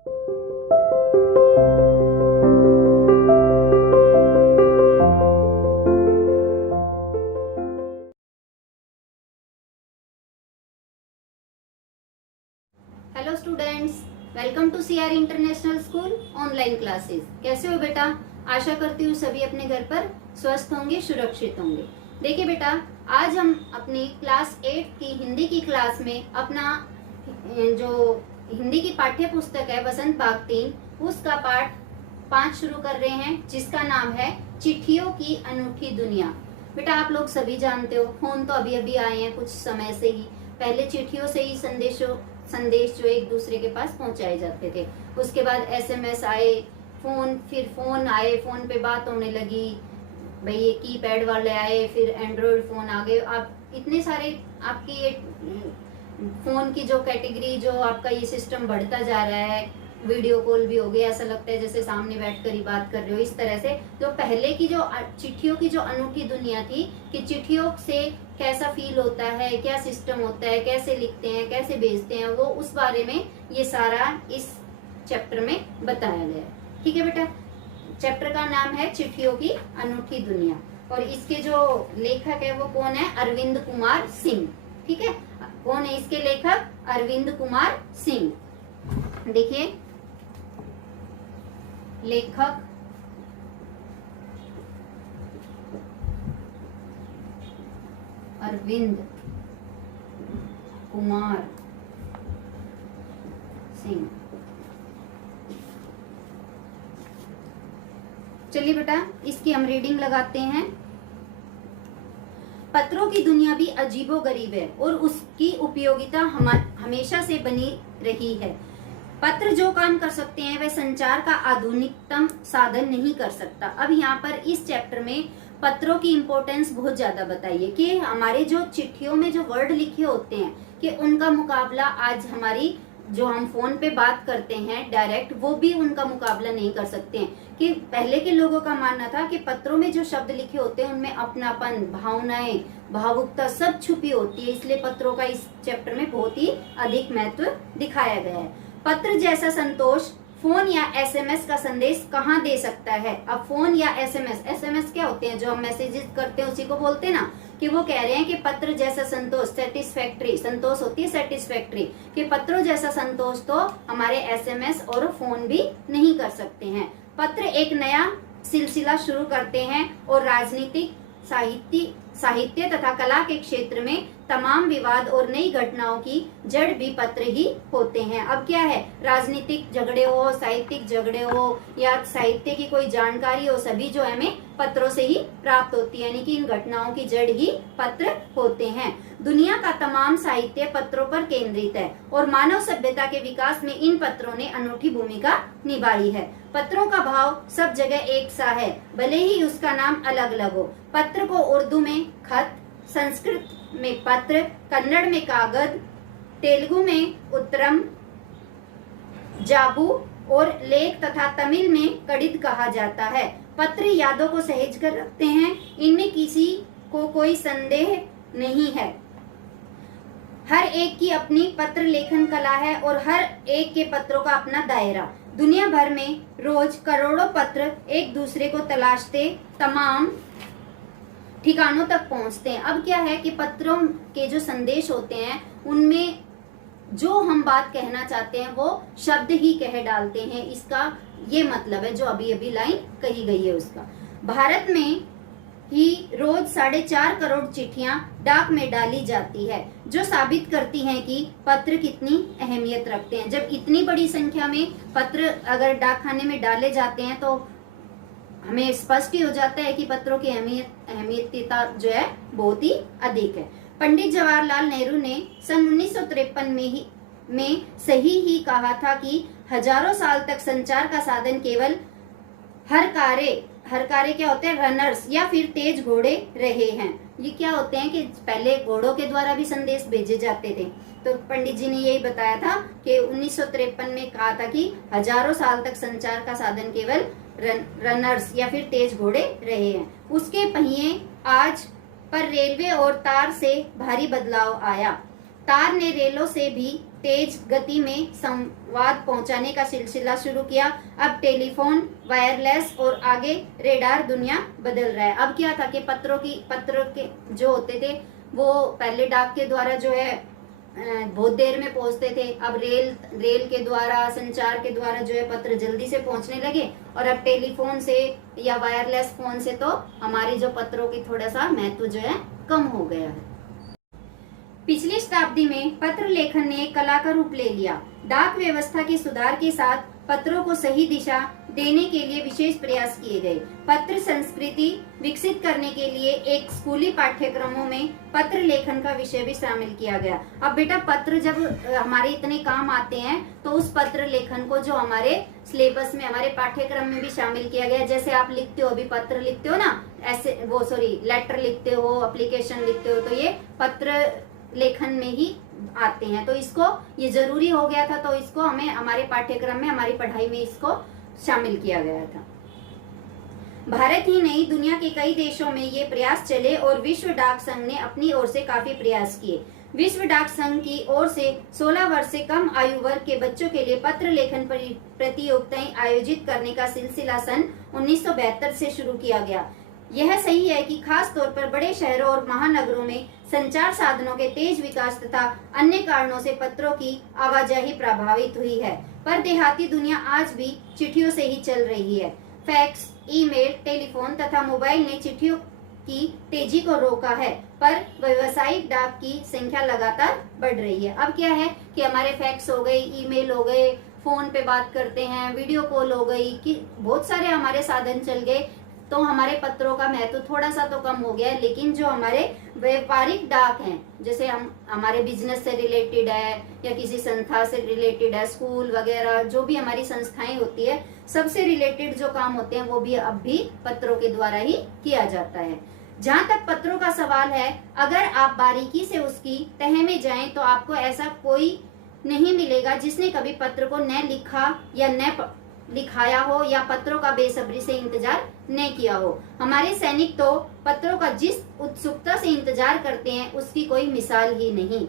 Hello students, welcome to CR international school online classes. कैसे हो बेटा? आशा करती हूँ सभी अपने घर पर स्वस्थ होंगे, सुरक्षित होंगे। देखिए बेटा, आज हम अपनी क्लास 8 की हिंदी की क्लास में अपना जो हिंदी की पाठ्य पुस्तक है वसंत भाग 3, उसका पाठ 5 शुरू कर रहे हैं, जिसका नाम है चिट्ठियों की अनूठी दुनिया। बेटा, आप लोग सभी जानते हो, फोन तो अभी अभी आए हैं कुछ समय से ही। पहले चिट्ठियों से ही संदेश जो एक दूसरे के पास पहुंचाए जाते थे। उसके बाद एसएमएस आए, फिर फोन आए, फोन पे बात होने लगी। भाई ये कीपैड वाले आए, फिर एंड्रॉइड फोन आ गए। आप इतने सारे आपकी ये फोन की जो कैटेगरी, जो आपका ये सिस्टम बढ़ता जा रहा है। वीडियो कॉल भी हो गया, ऐसा लगता है जैसे सामने बैठकर ही बात कर रहे हो। इस तरह से जो पहले की जो चिट्ठियों की जो अनूठी दुनिया थी कि चिट्ठियों से कैसा फील होता है, क्या सिस्टम होता है, कैसे लिखते हैं, कैसे भेजते हैं, वो उस बारे में ये सारा इस चैप्टर में बताया गया है। ठीक है बेटा, चैप्टर का नाम है चिट्ठियों की अनूठी दुनिया, और इसके जो लेखक है वो कौन है? अरविंद कुमार सिंह। ठीक है, कौन है इसके लेखक? अरविंद कुमार सिंह। देखिए, लेखक अरविंद कुमार सिंह। चलिए बेटा, इसकी हम रीडिंग लगाते हैं। पत्रों की दुनिया भी अजीबोगरीब है और उसकी उपयोगिता हमेशा से बनी रही है। पत्र जो काम कर सकते हैं वह संचार का आधुनिकतम साधन नहीं कर सकता। अब यहाँ पर इस चैप्टर में पत्रों की इम्पोर्टेंस बहुत ज्यादा बताइए कि हमारे जो चिट्ठियों में जो वर्ड लिखे होते हैं कि उनका मुकाबला आज हमारी जो हम फोन पे बात करते हैं डायरेक्ट, वो भी उनका मुकाबला नहीं कर सकते हैं। कि पहले के लोगों का मानना था कि पत्रों में जो शब्द लिखे होते हैं उनमें अपनापन, भावनाएं, भावुकता सब छुपी होती है। इसलिए पत्रों का इस चैप्टर में बहुत ही अधिक महत्व दिखाया गया है। पत्र जैसा संतोष फोन या एसएमएस का संदेश कहाँ दे सकता है? अब फोन या एसएमएस क्या होते हैं? जो हम मैसेजेस करते हैं उसी को बोलते हैं ना। कि वो कह रहे हैं कि पत्र जैसा संतोष, सेटिस्फैक्ट्री, संतोष होती है सेटिस्फैक्ट्री, कि पत्रों जैसा संतोष तो हमारे एसएमएस और फोन भी नहीं कर सकते हैं। पत्र एक नया सिलसिला शुरू करते हैं और राजनीतिक, साहित्य तथा कला के क्षेत्र में तमाम विवाद और नई घटनाओं की जड़ भी पत्र ही होते हैं। अब क्या है, राजनीतिक झगड़े हो, साहित्यिक झगड़े हो या साहित्य की कोई जानकारी हो, सभी जो है हमें पत्रों से ही प्राप्त होती है। यानी कि इन घटनाओं की जड़ ही पत्र होते हैं। दुनिया का तमाम साहित्य पत्रों पर केंद्रित है और मानव सभ्यता के विकास में इन पत्रों ने अनूठी भूमिका निभाई है। पत्रों का भाव सब जगह एक सा है, भले ही उसका नाम अलग अलग हो। पत्र को उर्दू में खत, संस्कृत में पत्र, कन्नड़ में कागज, तेलुगु में उत्तरम, जाबू और लेख तथा तमिल में कड़ित कहा जाता है। पत्र यादों को सहेज कर रखते हैं, इनमें किसी को कोई संदेह नहीं है। हर एक की अपनी पत्र लेखन कला है और हर एक के पत्रों का अपना दायरा। दुनिया भर में रोज करोड़ों पत्र एक दूसरे को तलाशते तमाम ठिकानों तक पहुंचते हैं। अब क्या है कि पत्रों के जो संदेश होते हैं उनमें जो हम बात कहना चाहते हैं वो शब्द ही कह डालते हैं। इसका ये मतलब है जो अभी अभी लाइन कही गई है उसका। भारत में ही रोज 4.5 करोड़ चिट्ठियां डाक में डाली जाती है, जो साबित करती हैं कि पत्र कितनी अहमियत रखते हैं। जब इतनी बड़ी संख्या में पत्र अगर डाकखाने में डाले जाते हैं तो हमें स्पष्ट ही हो जाता है कि पत्रों की अहमियतता जो है बहुत ही अधिक है। पंडित जवाहरलाल नेहरू ने सन 1953 में सही ही कहा था कि हजारों साल तक संचार का साधन केवल हर कार्य क्या होते हैं? रनर्स या फिर तेज घोड़े रहे हैं। ये क्या होते हैं कि पहले घोड़ों के द्वारा भी संदेश भेजे जाते थे। तो पंडित जी ने यही बताया था कि 1953 में कहा था कि हजारों साल तक संचार का साधन केवल रनर्स या फिर तेज घोड़े रहे हैं। उसके पहिए आज पर रेलवे और तार से भारी बदलाव आया। तार ने रेलों से भी तेज गति में संवाद पहुंचाने का सिलसिला शुरू किया। अब टेलीफोन, वायरलेस और आगे रेडार, दुनिया बदल रहा है। अब क्या था कि पत्र के जो होते थे वो पहले डाक के द्वारा जो है बहुत देर में पहुंचते थे। अब रेल के द्वारा, संचार के द्वारा जो है पत्र जल्दी से पहुंचने लगे। और अब टेलीफोन से या वायरलेस फोन से तो हमारी जो पत्रों की थोड़ा सा महत्व जो है कम हो गया है। पिछली शताब्दी में पत्र लेखन ने एक कला का रूप ले लिया। डाक व्यवस्था के सुधार के साथ पत्रों को सही दिशा देने के लिए विशेष प्रयास किए गए। पत्र संस्कृति विकसित करने के लिए एक स्कूली पाठ्यक्रमों में पत्र लेखन का विषय भी शामिल किया गया। अब बेटा पत्र जब हमारे इतने काम आते हैं तो उस पत्र लेखन को जो हमारे सिलेबस में, हमारे पाठ्यक्रम में भी शामिल किया गया। जैसे आप लिखते हो, अभी पत्र लिखते हो ना, ऐसे लेटर लिखते हो, एप्लीकेशन लिखते हो, तो ये पत्र लेखन में ही आते हैं। तो इसको ये जरूरी हो गया था, तो इसको हमें हमारे पाठ्यक्रम में, हमारी पढ़ाई में इसको शामिल किया गया था। भारत ही नहीं, दुनिया के कई देशों में ये प्रयास चले और विश्व डाक संघ ने अपनी ओर से काफी प्रयास किए। विश्व डाक संघ की ओर से 16 वर्ष से कम आयु वर्ग के बच्चों के लिए पत्र लेखन प्रतियोगिताएं आयोजित करने का सिलसिला सन 1972 से शुरू किया गया। यह सही है कि खास तौर पर बड़े शहरों और महानगरों में संचार साधनों के तेज विकास तथा अन्य कारणों से पत्रों की आवाजाही प्रभावित हुई है, पर देहाती दुनिया आज भी चिट्ठियों से ही चल रही है। फैक्स, ईमेल, टेलीफोन तथा मोबाइल ने चिट्ठियों की तेजी को रोका है, पर व्यावसायिक डाक की संख्या लगातार बढ़ रही है। अब क्या है कि हमारे फैक्स हो गए, ईमेल हो गए, फोन पे बात करते हैं, वीडियो कॉल हो गई, कि बहुत सारे हमारे साधन चल गए, तो हमारे पत्रों का महत्व थोड़ा सा तो कम हो गया है। लेकिन जो हमारे व्यापारिक डाक हैं, जैसे हमारे बिजनेस से रिलेटेड है या किसी संस्था से रिलेटेड है, स्कूल वगैरह जो भी हमारी संस्थाएं होती है, सबसे रिलेटेड जो काम होते हैं वो भी अब भी पत्रों के द्वारा ही किया जाता है। जहाँ तक पत्रों का सवाल है, अगर आप बारीकी से उसकी तह में जाएं तो आपको ऐसा कोई नहीं मिलेगा जिसने कभी पत्र को न लिखा या न लिखाया हो या पत्रों का बेसब्री से इंतजार न किया हो। हमारे सैनिक तो पत्रों का जिस उत्सुकता से इंतजार करते हैं उसकी कोई मिसाल ही नहीं।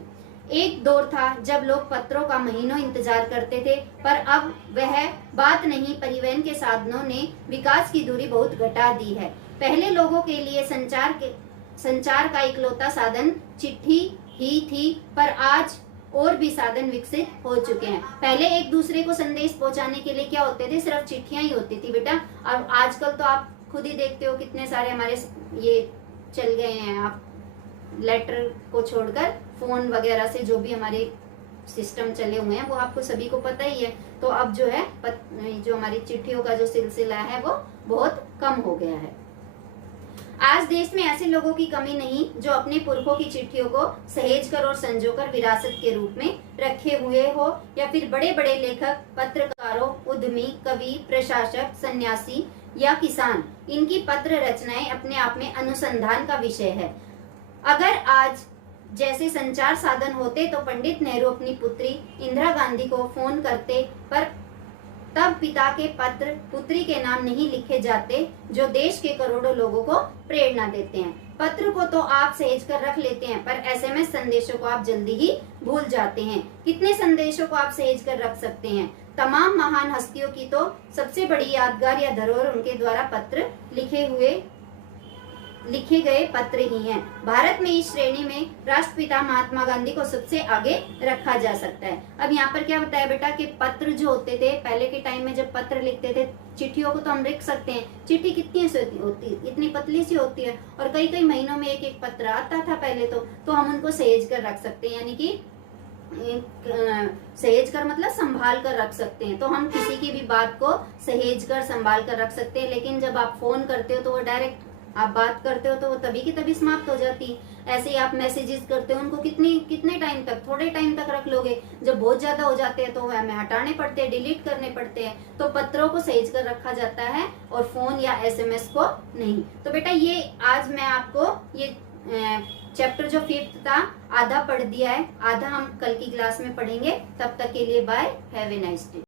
एक दौर था जब लोग पत्रों का महीनों इंतजार करते थे, पर अब वह बात नहीं। परिवहन के साधनों ने विकास की दूरी बहुत घटा दी है। पहले लोगों के लिए संचार का इकलौता साधन चिट्ठी ही थी, पर आज और भी साधन विकसित हो चुके हैं। पहले एक दूसरे को संदेश पहुंचाने के लिए क्या होते थे, सिर्फ चिट्ठियां ही होती थी बेटा। अब आजकल तो आप खुद ही देखते हो कितने सारे हमारे ये चल गए हैं। आप लेटर को छोड़कर फोन वगैरह से जो भी हमारे सिस्टम चले हुए हैं वो आपको सभी को पता ही है। तो अब जो है जो हमारी चिट्ठियों का जो सिलसिला है वो बहुत कम हो गया है। आज देश में ऐसे लोगों की कमी नहीं जो अपने पुरखों की चिट्ठियों को सहेज कर और संजोकर विरासत के रूप में रखे हुए हो, या फिर बड़े बड़े लेखक, पत्रकारों, उद्यमी, कवि, प्रशासक, सन्यासी या किसान, इनकी पत्र रचनाएं अपने आप में अनुसंधान का विषय है। अगर आज जैसे संचार साधन होते तो पंडित नेहरू अपनी पुत्री इंदिरा गांधी को फोन करते, पर तब पिता के पत्र पुत्री के नाम नहीं लिखे जाते जो देश के करोड़ों लोगों को प्रेरणा देते हैं। पत्र को तो आप सहेज कर रख लेते हैं, पर एसएमएस संदेशों को आप जल्दी ही भूल जाते हैं। कितने संदेशों को आप सहेज कर रख सकते हैं? तमाम महान हस्तियों की तो सबसे बड़ी यादगार या धरोहर उनके द्वारा पत्र लिखे गए पत्र ही हैं। भारत में इस श्रेणी में राष्ट्रपिता महात्मा गांधी को सबसे आगे रखा जा सकता है। अब यहाँ पर क्या बताया बेटा कि पत्र जो होते थे पहले के टाइम में, जब पत्र लिखते थे, चिट्ठियों को तो हम लिख सकते हैं। चिट्ठी कितनी होती, इतनी पतली सी होती है, और कई कई महीनों में एक एक पत्र आता था पहले तो हम उनको सहेज कर रख सकते हैं, यानी कि सहेज कर मतलब संभाल कर रख सकते हैं। तो हम किसी की भी बात को सहेज कर संभाल कर रख सकते हैं। लेकिन जब आप फोन करते हो तो वो डायरेक्ट आप बात करते हो तो वो तभी की तभी समाप्त हो जाती। ऐसे ही आप मैसेजेस करते हो, उनको कितने टाइम तक, थोड़े टाइम तक रख लोगे। जब बहुत ज्यादा हो जाते हैं तो हमें हटाने पड़ते हैं, डिलीट करने पड़ते हैं। तो पत्रों को सहेज कर रखा जाता है और फोन या एसएमएस को नहीं। तो बेटा ये आज मैं आपको ये चैप्टर जो 5th था आधा पढ़ दिया है, आधा हम कल की क्लास में पढ़ेंगे। तब तक के लिए bye, have a nice day.